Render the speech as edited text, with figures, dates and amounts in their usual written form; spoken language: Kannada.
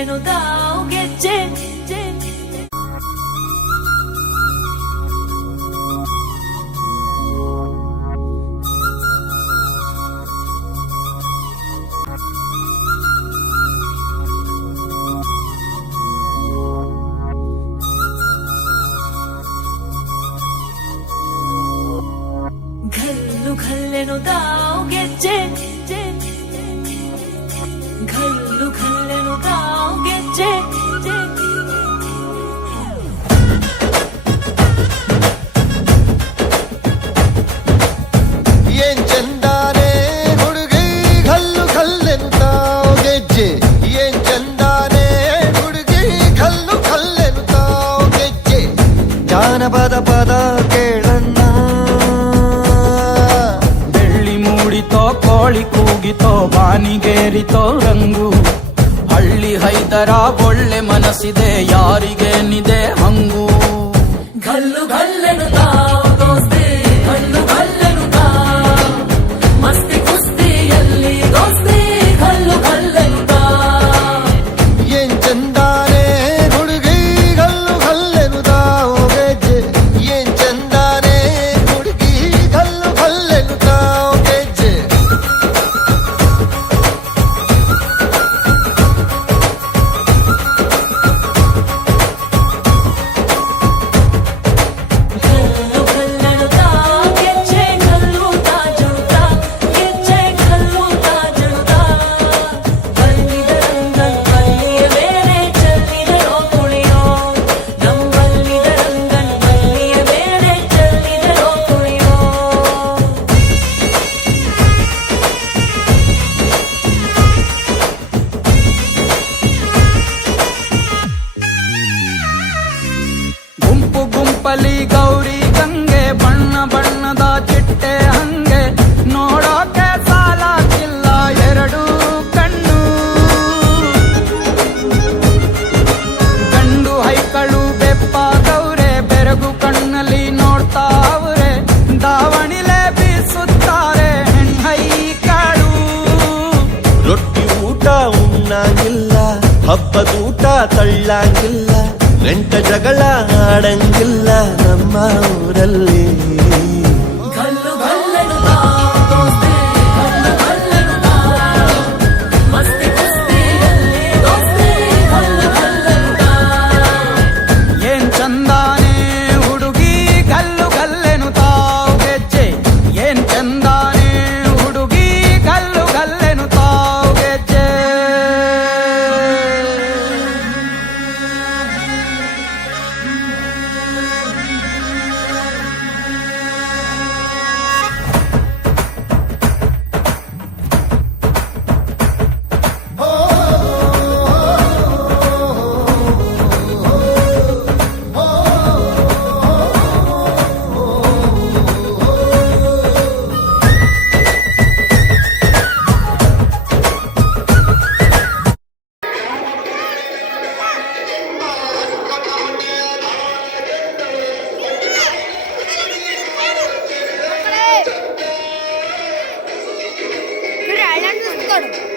ಗಲ್ಲೆನುದಾವ್ ಗೆಜ್ಜೆ ಘಲ್ಲು ಘಲ್ಲೆನುದಾವ್ ಗೆಜ್ಜೆ ಘಲ್ಲು ಘಲ್ಲೆನುದಾವ್ ಗೆಜ್ಜೆ ಏನ್ ಚಂದಾನೆ ಹುಡುಗಿ ಘಲ್ಲು ಘಲ್ಲೆನುದಾವ್ ಗೆಜ್ಜೆ ಏನ್ ಚಂದಾನೆ ಹುಡುಗಿ ಘಲ್ಲು ಘಲ್ಲೆನುದಾವ್ ಗೆಜ್ಜೆ ಜಾನಪದ ಪದ ಕೇಳಣ್ಣ ಕೋಳಿ ಕೂಗಿತೋ ಬಾನಿಗೇರಿತೋ ರಂಗು ಹಳ್ಳಿ ಹೈದರ ಒಳ್ಳೆ ಮನಸ್ಸಿದೆ ಯಾರಿಗೇನಿದೆ ಹಂಗು ಘಲ್ಲು ಘಲ್ಲೆನುದಾವ್ ದೋಸ್ತಿ ಘಲ್ಲು ಘಲ್ಲೆನುದಾವ್ ಮಸ್ತಿ ಕುಸ್ತಿಯಲ್ಲಿ ದೋಸ್ತಿ ಘಲ್ಲು ಘಲ್ಲೆನುದಾವ್ ಏನ್ ಚಂದಾನೆ ಹುಡುಗಿ ಘಲ್ಲು ಘಲ್ಲೆನುದಾವ್ ಗೆಜ್ಜೆ ಏನ್ ಚಂದಾನೆ ಹುಡುಗಿ ಘಲ್ಲು ಘಲ್ಲೆನುದಾವ್ ಗೆಜ್ಜೆ ಘಲ್ಲು ಘಲ್ಲೆನುದಾವ್ ಗೆಜ್ಜೆ ಘಲ್ಲು ತಾಜುಡುತ್ತ ಗೆಜ್ಜೆ ಘಲ್ಲು ತಾಜುಡುತ್ತ ಬಲ್ಲಿದರಂಗನ್ ಬಲ್ಲಿಯ ಬೇರೆ ಚೆಲ್ಲಿದರೋ ಕುಣಿಯೋ ನಮ್ಮಲ್ಲಿದರಂಗನ್ ಬಲ್ಲಿಯ ಬೇರೆ ಚೆಲ್ಲಿದರೋ ಕುಣಿಯೋ ಗುಂಪು ಗುಂಪಲಿ ಗೌರಿ ಗಂಗೆ ಬಣ್ಣ ಬಣ್ಣದ ಚಿಟ್ಟೆ ಹಂಗೆ ನೋಡೋಕೆ ಸಾಲಾಗಿಲ್ಲ ಎರಡು ಕಣ್ಣು ಗಂಡು ಹೈಕಳು ಬೆಪ್ಪಾಗವ್ರೆ ಬೆರಗು ಕಣ್ಣಲ್ಲಿ ನೋಡ್ತಾವ್ರೆ ದಾವಣಿಲೆ ಬೀಸುತ್ತಾರೆ ಹೆಣ್ಣೈಕಾಳು ರೊಟ್ಟಿ ಊಟ ಉಣ್ಣಂಗಿಲ್ಲ ಹಬ್ಬದೂಟ ತಳ್ಳಂಗಿಲ್ಲ ಗಂಟ ಜಗಳ ಆಡಂಗಿಲ್ಲ ನಮ್ಮ ಊರಲ್ಲಿ ಘಲ್ಲು ಘಲ್ಲೆನುದಾವ್ ದೋಸ್ತಿ ಘಲ್ಲು ಘಲ್ಲೆನುದಾವ್ ಮಸ್ತಿ ಕುಸ್ತಿಯಲ್ಲಿ ದೋಸ್ತಿ ಘಲ್ಲು ಘಲ್ಲೆನುದಾವ್ ಏನ್ ಚಂದಾನೆ ಹುಡುಗಿ ಗಲ್ಲು ಗಲ್ಲೆನು ತಾವ್ ಗೆಜ್ಜೆ ಏನ್ ಚಂದಾನೆ ಹುಡುಗಿ ಗಲ್ಲು ಗಲ್ಲೆನು ತಾವ್ ಗೆಜ್ಜೆ ಐಲ್ಯಾಂಡ್